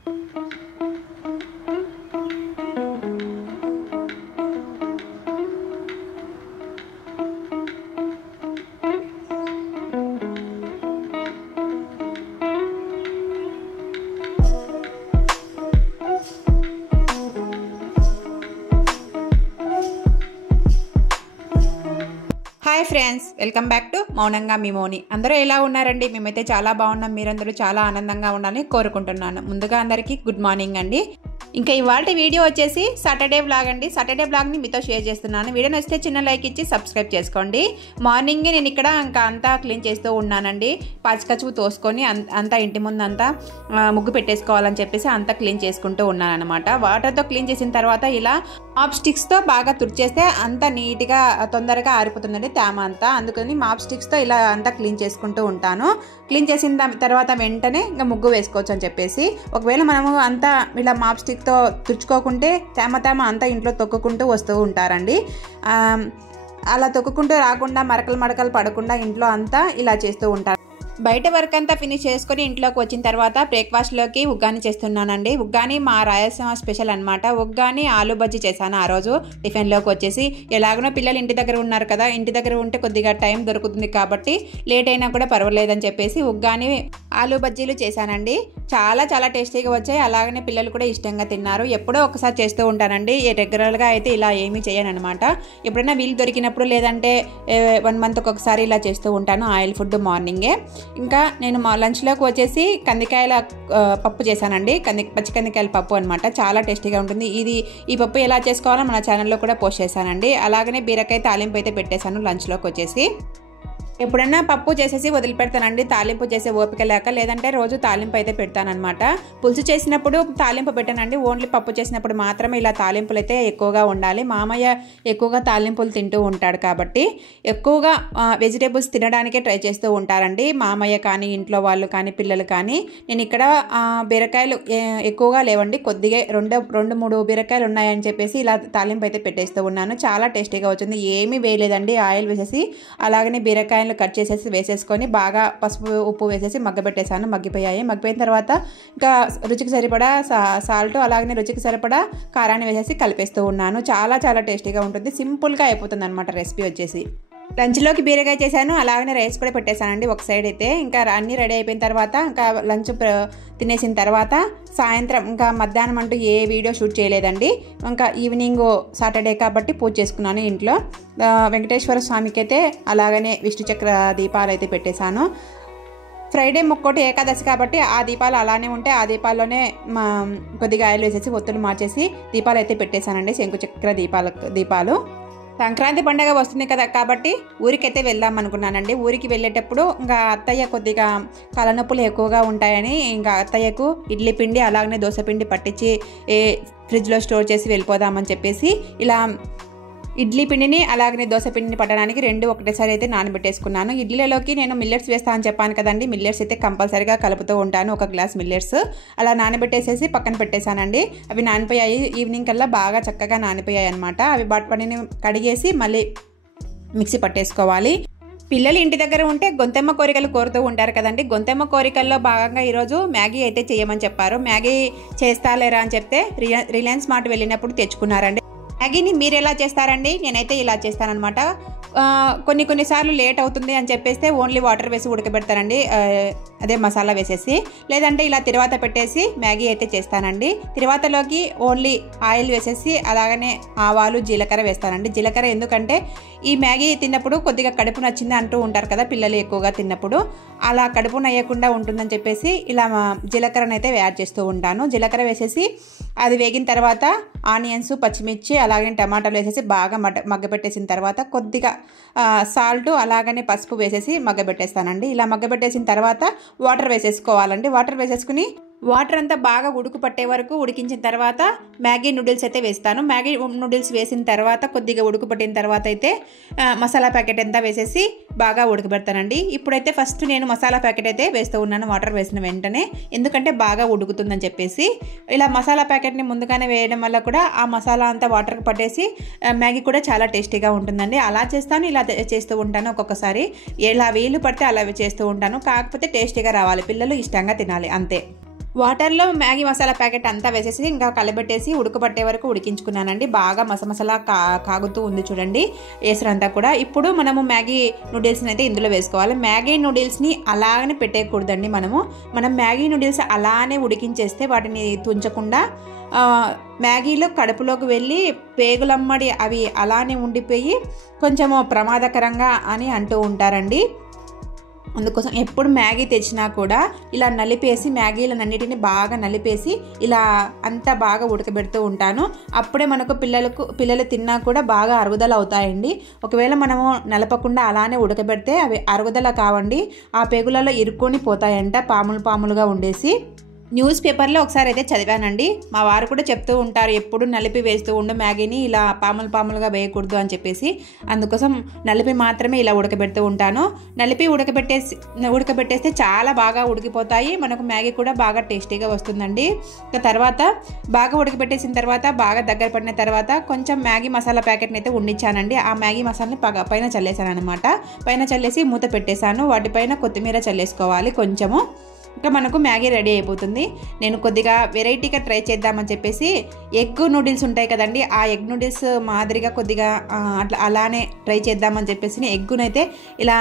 Hi friends, welcome back to మౌనంగా మీ మౌని. అందరూ ఎలా ఉన్నారండి? మేమైతే చాలా బాగున్నాం. మీరందరూ చాలా ఆనందంగా ఉండాలని కోరుకుంటున్నాను. ముందుగా అందరికీ గుడ్ మార్నింగ్ అండి. ఇంకా ఇవాళ వీడియో వచ్చేసి సాటర్డే వ్లాగ్ అండి. సాటర్డే వ్లాగ్ని మీతో షేర్ చేస్తున్నాను. వీడియో నచ్చితే చిన్న లైక్ ఇచ్చి సబ్స్క్రైబ్ చేసుకోండి. మార్నింగే నేను ఇక్కడ ఇంకా అంతా క్లీన్ చేస్తూ ఉన్నానండి. పచ్చికచ్చుకు తోసుకొని అంతా ఇంటి ముందు అంతా ముగ్గు పెట్టేసుకోవాలని చెప్పేసి అంతా క్లీన్ చేసుకుంటూ ఉన్నాను అనమాట. వాటర్తో క్లీన్ చేసిన తర్వాత ఇలా మాప్ స్టిక్స్తో బాగా తుడిచేస్తే అంతా నీట్గా తొందరగా ఆరిపోతుందండి తేమ అంతా. అందుకని మాప్ స్టిక్స్తో ఇలా అంతా క్లీన్ చేసుకుంటూ ఉంటాను. క్లీన్ చేసిన తర్వాత వెంటనే ఇంకా ముగ్గు వేసుకోవచ్చు అని చెప్పేసి. ఒకవేళ మనము అంతా ఇలా మాప్ స్టిక్తో తుడుచుకోకుంటే తేమ అంతా ఇంట్లో తొక్కుకుంటూ వస్తూ ఉంటారండి. అలా తొక్కుకుంటూ రాకుండా మరకలు పడకుండా ఇంట్లో అంతా ఇలా చేస్తూ ఉంటారు. బయట వర్క్ అంతా ఫినిష్ చేసుకొని ఇంట్లోకి వచ్చిన తర్వాత బ్రేక్ఫాస్ట్లోకి ఉగ్గాని చేస్తున్నానండి. ఉగ్గాని మా రాయలసీమ స్పెషల్ అనమాట. ఉగ్గాని ఆలు బజ్జీ చేశాను ఆ రోజు టిఫిన్లోకి వచ్చేసి. ఎలాగనో పిల్లలు ఇంటి దగ్గర ఉన్నారు కదా, ఇంటి దగ్గర ఉంటే కొద్దిగా టైం దొరుకుతుంది కాబట్టి లేట్ అయినా కూడా పర్వాలేదని చెప్పేసి ఉగ్గాని ఆలు బజ్జీలు చేశానండి. చాలా చాలా టేస్టీగా వచ్చాయి. అలాగనే పిల్లలు కూడా ఇష్టంగా తిన్నారు. ఎప్పుడో ఒకసారి చేస్తూ ఉంటానండి, రెగ్యులర్గా అయితే ఇలా ఏమీ చేయను అనమాట. ఎప్పుడైనా వీలు దొరికినప్పుడు లేదంటే 1 మంత్కి ఒకసారి ఇలా చేస్తూ ఉంటాను ఆయిల్ ఫుడ్ మార్నింగే. ఇంకా నేను మా లంచ్లోకి వచ్చేసి కందికాయల పప్పు చేశానండి. పచ్చి కందికాయల పప్పు అనమాట. చాలా టేస్టీగా ఉంటుంది. ఈ పప్పు ఎలా చేసుకోవాలో మన ఛానల్లో కూడా పోస్ట్ చేశానండి. అలాగనే బీరకాయ తాలింపు అయితే పెట్టేశాను లంచ్లోకి వచ్చేసి. ఎప్పుడైనా పప్పు చేసేసి వదిలిపెడతానండి తాలింపు చేసే ఓపిక లేక, లేదంటే రోజు తాలింపు అయితే పెడతానమాట. పులుసు చేసినప్పుడు తాలింపు పెట్టానండి. ఓన్లీ పప్పు చేసినప్పుడు మాత్రమే ఇలా తాలింపులు అయితే ఎక్కువగా ఉండాలి. మామయ్య ఎక్కువగా తాలింపులు తింటూ ఉంటాడు కాబట్టి ఎక్కువగా వెజిటేబుల్స్ తినడానికే ట్రై చేస్తూ ఉంటారండి మామయ్య కానీ, ఇంట్లో వాళ్ళు కానీ, పిల్లలు కానీ. నేను ఇక్కడ బీరకాయలు ఎక్కువగా లేవండి, కొద్దిగా 2-3 బీరకాయలు ఉన్నాయని చెప్పేసి ఇలా తాలింపు అయితే పెట్టేస్తూ ఉన్నాను. చాలా టేస్టీగా వచ్చింది. ఏమీ వేయలేదండి, ఆయిల్ వేసేసి అలాగనే బీరకాయలు కట్ చేసేసి వేసేసుకొని బాగా పసుపు ఉప్పు వేసేసి మగ్గబెట్టేసాను. మగ్గిపోయిన తర్వాత ఇంకా రుచికి సరిపడా సాల్ట్ అలాగనే రుచికి సరిపడా కారాన్ని వేసేసి కలిపేస్తూ ఉన్నాను. చాలా చాలా టేస్టీగా ఉంటుంది. సింపుల్గా అయిపోతుంది అనమాట రెసిపీ వచ్చేసి. లంచ్లోకి బీరకాయ చేశాను, అలాగనే రైస్ కూడా పెట్టేశానండి ఒక సైడ్ అయితే. ఇంకా అన్నీ రెడీ అయిపోయిన తర్వాత ఇంకా లంచ్ తినేసిన తర్వాత సాయంత్రం ఇంకా మధ్యాహ్నం అంటూ ఏ వీడియో షూట్ చేయలేదండి. ఇంకా ఈవినింగ్ సాటర్డే కాబట్టి పూజ చేసుకున్నాను ఇంట్లో. వెంకటేశ్వర స్వామికి అయితే అలాగనే విష్ణు చక్ర దీపాలు అయితే పెట్టేశాను. ఫ్రైడే ముక్కోటి ఏకాదశి కాబట్టి ఆ దీపాలు అలానే ఉంటే ఆ దీపాల్లోనే కొద్దిగా ఆయిల్ వేసేసి ఒత్తులు మార్చేసి దీపాలు అయితే పెట్టేశానండి. శంకుచక్ర దీపాలు. సంక్రాంతి పండుగ వస్తుంది కదా కాబట్టి ఊరికైతే వెళ్దాం అనుకున్నానండి. ఊరికి వెళ్ళేటప్పుడు ఇంకా అత్తయ్య కొద్దిగా తలనొప్పులు ఎక్కువగా ఉంటాయని ఇంకా అత్తయ్యకు ఇడ్లీ పిండి అలాగనే దోశ పిండి పట్టించి ఫ్రిడ్జ్లో స్టోర్ చేసి వెళ్ళిపోదామని చెప్పేసి ఇలా ఇడ్లీ పిండిని అలాగనే దోశ పిండిని పట్టడానికి 2 ఒకటేసారి అయితే నానబెట్టేసుకున్నాను. ఇడ్లీలోకి నేను మిల్లెట్స్ వేస్తా అని చెప్పాను కదండి. మిల్లెట్స్ అయితే కంపల్సరీగా కలుపుతూ ఉంటాను. 1 గ్లాస్ మిల్లెట్స్ అలా నానబెట్టేసేసి పక్కన పెట్టేశానండి. అవి నానిపోయాయి. ఈవినింగ్ కల్లా బాగా చక్కగా నానిపోయాయి అనమాట. అవి వాటిని కడిగేసి మళ్ళీ మిక్సీ పట్టేసుకోవాలి. పిల్లలు ఇంటి దగ్గర ఉంటే గొంతెమ్మ కోరికలు కోరుతూ ఉంటారు కదండి. గొంతెమ్మ కోరికల్లో భాగంగా ఈరోజు మ్యాగీ అయితే చేయమని చెప్పారు. మ్యాగీ చేస్తాలేరా అని చెప్తే రిలయన్స్ మార్ట్ వెళ్ళినప్పుడు తెచ్చుకున్నారండి. మ్యాగీని మీరు ఎలా చేస్తారండి? నేనైతే ఇలా చేస్తానన్నమాట. కొన్నిసార్లు లేట్ అవుతుంది అని చెప్పేస్తే ఓన్లీ వాటర్ వేసి ఉడకబెడతానండి, అదే మసాలా వేసేసి. లేదంటే ఇలా తిరువాత పెట్టేసి మ్యాగీ అయితే చేస్తానండి. తిరువాతలోకి ఓన్లీ ఆయిల్ వేసేసి అలాగనే ఆవాలు జీలకర్ర వేస్తానండి. జీలకర్ర ఎందుకంటే ఈ మ్యాగీ తిన్నప్పుడు కొద్దిగా కడుపు నచ్చింది అంటూ ఉంటారు కదా పిల్లలు ఎక్కువగా తిన్నప్పుడు, అలా కడుపు నయ్యకుండా ఉంటుందని చెప్పేసి ఇలా జీలకర్రను అయితే యాడ్ చేస్తూ ఉంటాను. జీలకర్ర వేసేసి అది వేగిన తర్వాత ఆనియన్స్, పచ్చిమిర్చి అలాగనే టమాటాలు వేసేసి బాగా మగ్గబెట్టేసిన తర్వాత కొద్దిగా సాల్ట్ అలాగనే పసుపు వేసేసి మగ్గబెట్టేస్తానండి. ఇలా మగ్గబెట్టేసిన తర్వాత వాటర్ వేసేసుకోవాలండి. వాటర్ వేసేసుకుని వాటర్ అంతా బాగా ఉడుకు పట్టే వరకు ఉడికించిన తర్వాత మ్యాగీ నూడిల్స్ అయితే వేస్తాను. మ్యాగీ నూడిల్స్ వేసిన తర్వాత కొద్దిగా ఉడుకు పట్టిన తర్వాత అయితే మసాలా ప్యాకెట్ అంతా వేసేసి బాగా ఉడకబెడతానండి. ఇప్పుడైతే ఫస్ట్ నేను మసాలా ప్యాకెట్ అయితే వేస్తూ ఉన్నాను వాటర్ వేసిన వెంటనే, ఎందుకంటే బాగా ఉడుకుతుందని చెప్పేసి. ఇలా మసాలా ప్యాకెట్ని ముందుగానే వేయడం వల్ల కూడా ఆ మసాలా అంతా వాటర్కి పట్టేసి మ్యాగీ కూడా చాలా టేస్టీగా ఉంటుందండి. అలా చేస్తాను, ఇలా చేస్తూ ఉంటాను. ఒక్కొక్కసారి ఎలా వీలు పడితే అలా చేస్తూ ఉంటాను. కాకపోతే టేస్టీగా రావాలి, పిల్లలు ఇష్టంగా తినాలి అంతే. వాటర్లో మ్యాగీ మసాలా ప్యాకెట్ అంతా వేసేసి ఇంకా కలబెట్టేసి ఉడకబట్టే వరకు ఉడికించుకున్నానండి. బాగా మసమసలా కాగుతూ ఉంది చూడండి ఏసరంతా కూడా. ఇప్పుడు మనము మ్యాగీ నూడిల్స్ని అయితే ఇందులో వేసుకోవాలి. మ్యాగీ నూడిల్స్ని అలాగనే పెట్టేయకూడదండి. మనం మ్యాగీ నూడిల్స్ అలానే ఉడికించేస్తే వాటిని తుంచకుండా మ్యాగీలో కడుపులోకి వెళ్ళి పేగులమ్మడి అవి అలానే ఉండిపోయి కొంచెము ప్రమాదకరంగా అని అంటూ ఉంటారండి. అందుకోసం ఎప్పుడు మ్యాగీ తెచ్చినా కూడా ఇలా నలిపేసి మ్యాగీలన్నిటిని బాగా నలిపేసి ఇలా అంతా బాగా ఉడకబెడుతూ ఉంటాను. అప్పుడే మనకు పిల్లలు తిన్నా కూడా బాగా అరుగుదల అవుతాయండి. ఒకవేళ మనము నలపకుండా అలానే ఉడకబెడితే అవి అరుగుదల కావండి, ఆ పేగులలో ఇరుక్కొని పోతాయంట పాములుగా ఉండేసి. న్యూస్ పేపర్లో ఒకసారి అయితే చదివానండి. మా వారు కూడా చెప్తూ ఉంటారు, ఎప్పుడు నలిపి వేస్తూ ఉండు మ్యాగీని, ఇలా పాములుగా వేయకూడదు అని చెప్పేసి. అందుకోసం నలిపి మాత్రమే ఇలా ఉడకబెడుతూ ఉంటాను. నలిపి ఉడకబెట్టేస్తే చాలా బాగా ఉడికిపోతాయి, మనకు మ్యాగీ కూడా బాగా టేస్టీగా వస్తుందండి. తర్వాత బాగా ఉడకబెట్టేసిన తర్వాత బాగా దగ్గర పడిన తర్వాత కొంచెం మ్యాగీ మసాలా ప్యాకెట్ని అయితే ఉండించానండి. ఆ మ్యాగీ మసాలాని పైన చల్లేసాను అనమాట. పైన చల్లేసి మూత పెట్టేశాను. వాటిపైన కొత్తిమీర చల్లేసుకోవాలి కొంచెము. ఇంకా మనకు మ్యాగీ రెడీ అయిపోతుంది. నేను కొద్దిగా వెరైటీగా ట్రై చేద్దామని చెప్పేసి ఎగ్ నూడిల్స్ ఉంటాయి కదండి, ఆ ఎగ్ నూడిల్స్ మాదిరిగా కొద్దిగా అలానే ట్రై చేద్దామని చెప్పేసి ఎగ్గునైతే ఇలా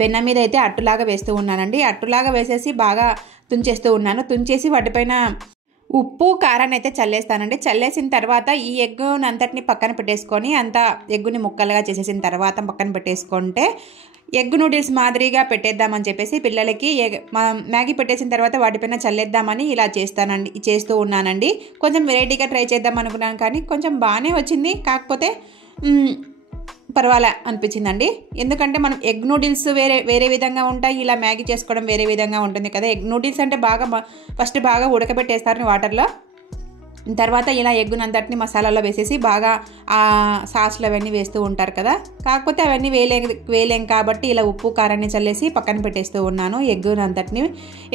పెన్న మీద అయితే అట్టులాగా వేస్తూ ఉన్నానండి. అట్టులాగా వేసేసి బాగా తుంచేస్తూ ఉన్నాను. తుంచేసి వాటిపైన ఉప్పు కారాన్ని అయితే చల్లేస్తానండి. చల్లేసిన తర్వాత ఈ ఎగ్గుని అంతటిని పక్కన పెట్టేసుకొని అంతా ఎగ్గుని ముక్కలుగా చేసేసిన తర్వాత పక్కన పెట్టేసుకుంటే ఎగ్ నూడిల్స్ మాదిరిగా పెట్టేద్దామని చెప్పేసి పిల్లలకి మ్యాగీ పెట్టేసిన తర్వాత వాటిపైన చల్లేద్దామని ఇలా చేస్తూ ఉన్నానండి. కొంచెం వెరైటీగా ట్రై చేద్దాం అనుకున్నాను, కానీ కొంచెం బాగానే వచ్చింది. కాకపోతే పర్వాలే అనిపించిందండి. ఎందుకంటే మనం ఎగ్ నూడిల్స్ వేరే విధంగా ఉంటాయి, ఇలా మ్యాగీ చేసుకోవడం వేరే విధంగా ఉంటుంది కదా. ఎగ్ నూడిల్స్ అంటే ఫస్ట్ బాగా ఉడకబెట్టేస్తారు వాటర్లో, తర్వాత ఇలా ఎగ్గునంతటిని మసాలాలో వేసేసి బాగా ఆ సాస్లు అవన్నీ వేస్తూ ఉంటారు కదా. కాకపోతే అవన్నీ వేయలేం కాబట్టి ఇలా ఉప్పు కారాన్ని చల్లేసి పక్కన పెట్టేస్తూ ఉన్నాను. ఎగ్గునంతటిని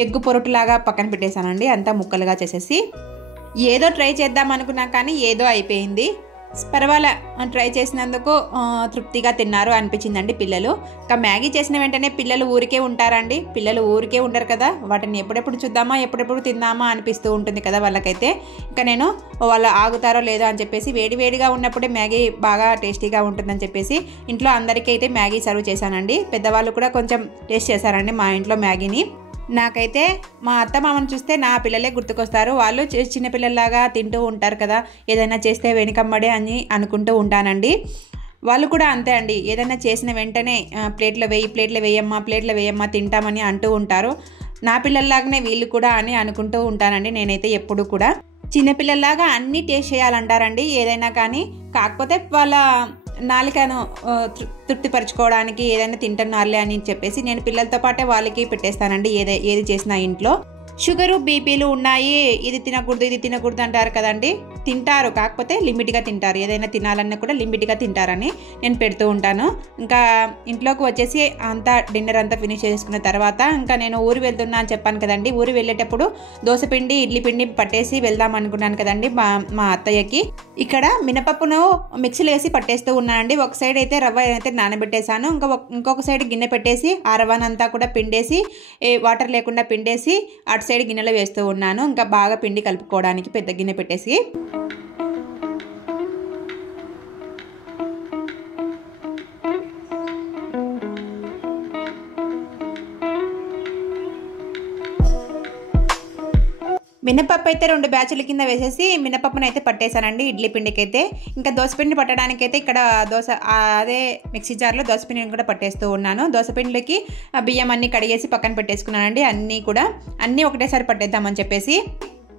ఎగ్గు పొరటులాగా పక్కన పెట్టేశానండి, అంతా ముక్కలుగా చేసేసి. ఏదో ట్రై చేద్దాం అనుకున్నా కానీ ఏదో అయిపోయింది. పర్వాలే, ట్రై చేసినందుకు తృప్తిగా తిన్నారు అనిపించిందండి పిల్లలు. ఇంకా మ్యాగీ చేసిన వెంటనే పిల్లలు ఊరికే ఉంటారండి, పిల్లలు ఊరికే ఉండరు కదా. వాటిని ఎప్పుడెప్పుడు చూద్దామా ఎప్పుడెప్పుడు తిందామా అనిపిస్తూ ఉంటుంది కదా వాళ్ళకైతే. ఇంకా నేను వాళ్ళు ఆగుతారో లేదో అని చెప్పేసి వేడివేడిగా ఉన్నప్పుడే మ్యాగీ బాగా టేస్టీగా ఉంటుందని చెప్పేసి ఇంట్లో అందరికీ అయితే మ్యాగీ సర్వ్ చేశానండి. పెద్దవాళ్ళు కూడా కొంచెం టేస్ట్ చేశారండి మా ఇంట్లో మ్యాగీని. నాకైతే మా అత్త మామను చూస్తే నా పిల్లలే గుర్తుకొస్తారు. వాళ్ళు చిన్నపిల్లల్లాగా తింటూ ఉంటారు కదా, ఏదైనా చేస్తే వెనుకమ్మడే అని అనుకుంటూ ఉంటానండి. వాళ్ళు కూడా అంతే అండి, ఏదైనా చేసిన వెంటనే ప్లేట్లో వేయమ్మా తింటామని అంటూ ఉంటారు. నా పిల్లల్లాగానే వీళ్ళు కూడా అని అనుకుంటూ ఉంటానండి నేనైతే ఎప్పుడు కూడా. చిన్నపిల్లల్లాగా అన్నీ టేస్ట్ చేయాలంటారండి ఏదైనా కానీ. కాకపోతే వాళ్ళ నాలుకను తృప్తిపరచుకోవడానికి ఏదైనా తింటున్నారులే అని చెప్పేసి నేను పిల్లలతో పాటే వాళ్ళకి పెట్టేస్తానండి ఏది చేసినా. ఇంట్లో షుగరు బీపీలు ఉన్నాయి, ఇది తినకూడదు అంటారు కదండి. తింటారు, కాకపోతే లిమిట్గా తింటారు. ఏదైనా తినాలన్నా కూడా లిమిట్గా తింటారని నేను పెడుతూ ఉంటాను. ఇంకా ఇంట్లోకి వచ్చేసి డిన్నర్ అంతా ఫినిష్ చేసుకున్న తర్వాత ఇంకా నేను ఊరు వెళ్తున్నా అని చెప్పాను కదండి. ఊరు వెళ్ళేటప్పుడు దోసపిండి ఇడ్లీ పిండి పట్టేసి వెళ్దాం అనుకున్నాను కదండి మా అత్తయ్యకి. ఇక్కడ మినపప్పును మిక్సీలో వేసి పట్టేస్తూ ఉన్నానండి. ఒక సైడ్ అయితే రవ్వ అయితే నానబెట్టేశాను, ఇంకొక సైడ్ గిన్నె పెట్టేసి ఆ రవ్వనంతా కూడా పిండేసి వాటర్ లేకుండా పిండేసి అటు సైడ్ గిన్నెలో వేస్తూ ఉన్నాను. ఇంకా బాగా పిండి కలుపుకోవడానికి పెద్ద గిన్నె పెట్టేసి. మినపప్పు అయితే 2 బ్యాచ్ల కింద వేసేసి మినపప్పును అయితే పట్టేశానండి ఇడ్లీ పిండికి అయితే. ఇంకా దోసపిండి పట్టడానికి అయితే ఇక్కడ అదే మిక్సీ జార్లో దోసపిండిని కూడా పట్టేస్తూ ఉన్నాను. దోసపిండికి బియ్యం అన్నీ కడిగేసి పక్కన పెట్టేసుకున్నానండి. అన్నీ ఒకటేసారి పట్టేద్దామని చెప్పేసి.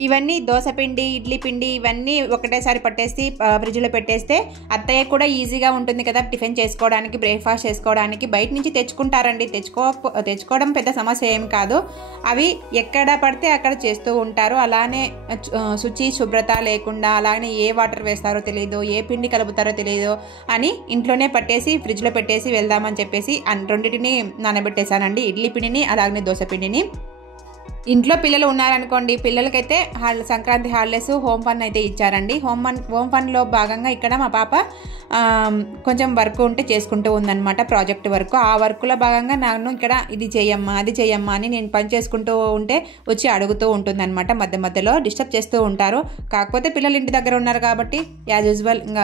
ఇవన్నీ దోసపిండి ఇడ్లీ పిండి ఇవన్నీ ఒకటేసారి పట్టేసి ఫ్రిడ్జ్లో పెట్టేస్తే అత్తయ్య కూడా ఈజీగా ఉంటుంది కదా టిఫిన్ చేసుకోవడానికి, బ్రేక్ఫాస్ట్ చేసుకోవడానికి. బయట నుంచి తెచ్చుకుంటారండి, తెచ్చుకోవడం పెద్ద సమస్య ఏం కాదు. అవి ఎక్కడ పడితే అక్కడ చేస్తూ ఉంటారు. అలానే శుభ్రత లేకుండా, అలానే ఏ వాటర్ వేస్తారో తెలియదు, ఏ పిండి కలుపుతారో తెలియదు అని ఇంట్లోనే పట్టేసి ఫ్రిడ్జ్లో పెట్టేసి వెళ్దామని చెప్పేసి రెండింటిని నానబెట్టేశానండి, ఇడ్లీ పిండిని అలాగే దోశ పిండిని. ఇంట్లో పిల్లలు ఉన్నారనుకోండి, పిల్లలకైతే సంక్రాంతి హాలిడేస్ హోమ్ ఫన్ అయితే ఇచ్చారండి. హోమ్ ఫన్లో భాగంగా ఇక్కడ మా పాప కొంచెం వర్క్ ఉంటే చేసుకుంటూ ఉందన్నమాట, ప్రాజెక్ట్ వర్క్. ఆ వర్క్లో భాగంగా నన్ను ఇక్కడ ఇది చేయమ్మా అది చేయమ్మా అని నేను పని చేసుకుంటూ ఉంటే వచ్చి అడుగుతూ ఉంటుందన్నమాట. మధ్య మధ్యలో డిస్టర్బ్ చేస్తూ ఉంటారు. కాకపోతే పిల్లలు ఇంటి దగ్గర ఉన్నారు కాబట్టి యాజ్ యూజువల్ ఇంకా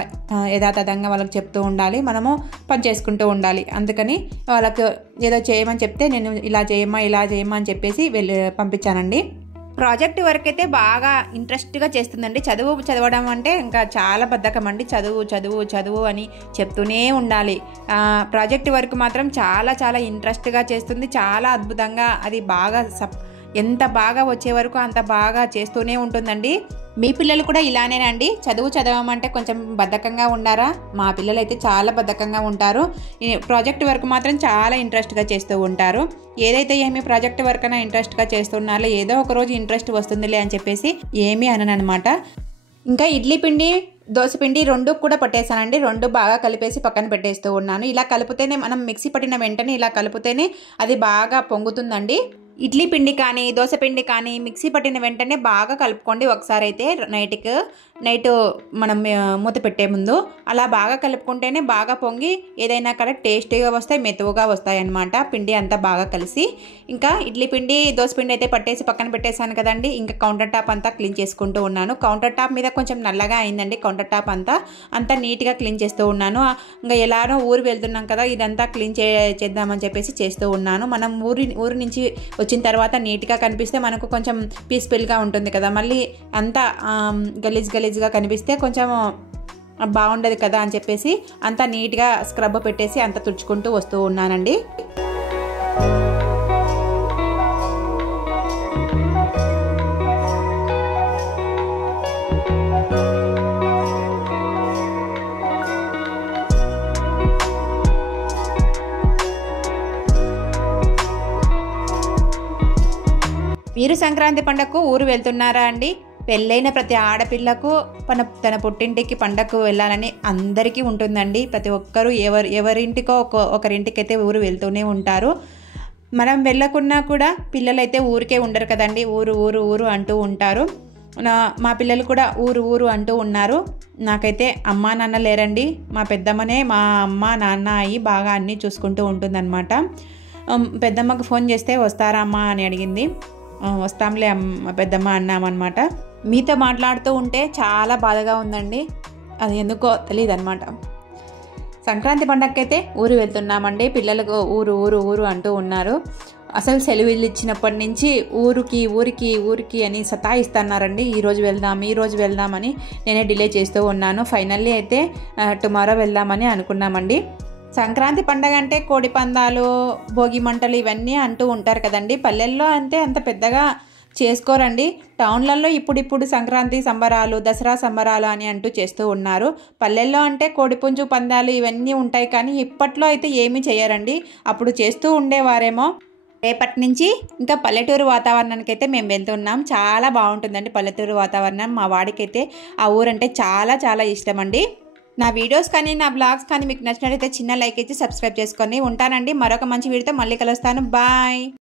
యథాతథంగా వాళ్ళకి చెప్తూ ఉండాలి, మనము పని చేసుకుంటూ ఉండాలి. అందుకని వాళ్ళకు ఏదో చేయమని చెప్తే నేను ఇలా చేయమ్మా అని చెప్పేసి పంపించానండి. ప్రాజెక్ట్ వర్క్ అయితే బాగా ఇంట్రెస్ట్గా చేస్తుందండి. చదవడం అంటే ఇంకా చాలా బద్ధకం అండి. చదువు అని చెప్తూనే ఉండాలి. ప్రాజెక్ట్ వర్క్ మాత్రం చాలా చాలా ఇంట్రెస్ట్గా చేస్తుంది. చాలా అద్భుతంగా అది బాగా ఎంత బాగా వచ్చే వరకు అంత బాగా చేస్తూనే ఉంటుందండి. మీ పిల్లలు కూడా ఇలానేనండి? చదవమంటే కొంచెం బద్ధకంగా ఉండారా? మా పిల్లలు అయితే చాలా బద్ధకంగా ఉంటారు. ప్రాజెక్ట్ వర్క్ మాత్రం చాలా ఇంట్రెస్ట్గా చేస్తూ ఉంటారు. ఏదైతే ఏమి ప్రాజెక్ట్ వర్క్ అయినా ఇంట్రెస్ట్గా చేస్తున్నారో ఏదో ఒక రోజు ఇంట్రెస్ట్ వస్తుందిలే అని చెప్పేసి ఏమీ అననమాట. ఇంకా ఇడ్లీ పిండి దోశ పిండి రెండు కూడా పట్టేసానండి. రెండు బాగా కలిపేసి పక్కన పెట్టేస్తూ ఉన్నాను. ఇలా కలిపితేనే మనం మిక్సీ పట్టిన వెంటనే ఇలా కలిపితేనే అది బాగా పొంగుతుందండి. ఇడ్లీ పిండి కానీ దోశ పిండి కానీ మిక్సీ పట్టిన వెంటనే బాగా కలుపుకోండి. ఒకసారి అయితే నైట్ మనం మూత పెట్టే ముందు అలా బాగా కలుపుకుంటేనే బాగా పొంగి ఏదైనా కూడా టేస్టీగా వస్తాయి, మెతువుగా వస్తాయి అన్నమాట. పిండి అంతా బాగా కలిసి ఇంకా ఇడ్లీ పిండి దోశ పిండి అయితే పట్టేసి పక్కన పెట్టేశాను కదండి. ఇంకా కౌంటర్ టాప్ అంతా క్లీన్ చేసుకుంటూ ఉన్నాను. కౌంటర్ టాప్ మీద కొంచెం నల్లగా అయిందండి. కౌంటర్ టాప్ అంతా నీట్గా క్లీన్ చేస్తూ ఉన్నాను. ఇంకా ఎలానో ఊరు వెళ్తున్నాం కదా, ఇదంతా క్లీన్ చేద్దామని చెప్పేసి చేస్తూ ఉన్నాను. మనం ఊరు నుంచి వచ్చిన తర్వాత నీట్గా కనిపిస్తే మనకు కొంచెం పీస్ఫుల్గా ఉంటుంది కదా. మళ్ళీ అంతా గలీజ్గా కనిపిస్తే కొంచెం బాగుండదు కదా అని చెప్పేసి అంతా నీట్గా స్క్రబ్ పెట్టేసి అంతా తుడుచుకుంటూ వస్తూ ఉన్నానండి. మీరు సంక్రాంతి పండగకు ఊరు వెళ్తున్నారా అండి? పెళ్ళైన ప్రతి ఆడపిల్లకు తన పుట్టింటికి పండగకు వెళ్ళాలని అందరికీ ఉంటుందండి. ప్రతి ఒక్కరూ ఎవరింటికో ఒకరింటికైతే ఊరు వెళ్తూనే ఉంటారు. మనం వెళ్ళకున్నా కూడా పిల్లలైతే ఊరికే ఉండరు కదండి, ఊరు అంటూ ఉంటారు. మా పిల్లలు కూడా ఊరు అంటూ ఉన్నారు. నాకైతే అమ్మా నాన్న లేరండి. మా పెద్దమ్మనే మా అమ్మ నాన్న అయ్యి బాగా అన్నీ చూసుకుంటూ ఉంటుందన్నమాట. పెద్దమ్మకు ఫోన్ చేస్తే వస్తారా అమ్మా అని అడిగింది. వస్తాంలే పెద్దమ్మ అన్నామన్నమాట. మీతో మాట్లాడుతూ ఉంటే చాలా బాధగా ఉందండి. అది ఎందుకో తెలియదు అనమాట. సంక్రాంతి పండగకైతే ఊరు వెళ్తున్నామండి. పిల్లలకు ఊరు అంటూ ఉన్నారు. అసలు సెలవులు ఇచ్చినప్పటి నుంచి ఊరికి అని సతాయిస్తున్నారండి. ఈరోజు వెళ్దామని నేనే డిలే చేస్తూ ఉన్నాను. ఫైనల్లీ అయితే టుమారో వెళ్దామని అనుకున్నామండి. సంక్రాంతి పండగ అంటే కోడి పందాలు, భోగి మంటలు ఇవన్నీ అంటూ ఉంటారు కదండి. పల్లెల్లో అంటే అంత పెద్దగా చేసుకోరండి. టౌన్లలో ఇప్పుడు సంక్రాంతి సంబరాలు, దసరా సంబరాలు అని అంటూ చేస్తూ ఉన్నారు. పల్లెల్లో అంటే కోడిపుంజు పందాలు ఇవన్నీ ఉంటాయి, కానీ ఇప్పట్లో అయితే ఏమీ చేయరండి. అప్పుడు చేస్తూ ఉండేవారేమో. రేపటి నుంచి ఇంకా పల్లెటూరు వాతావరణానికి అయితే మేము వెళ్తున్నాం. చాలా బాగుంటుందండి పల్లెటూరు వాతావరణం. మా వాడికైతే ఆ ఊరంటే చాలా చాలా ఇష్టం అండి. నా వీడియోస్ కానీ నా బ్లాగ్స్ కానీ మీకు నచ్చినట్లయితే చిన్న లైక్ ఇచ్చి సబ్స్క్రైబ్ చేసుకోండి. ఉంటానండి. మరొక మంచి వీడియోతో మళ్ళీ కలుస్తాను. బాయ్.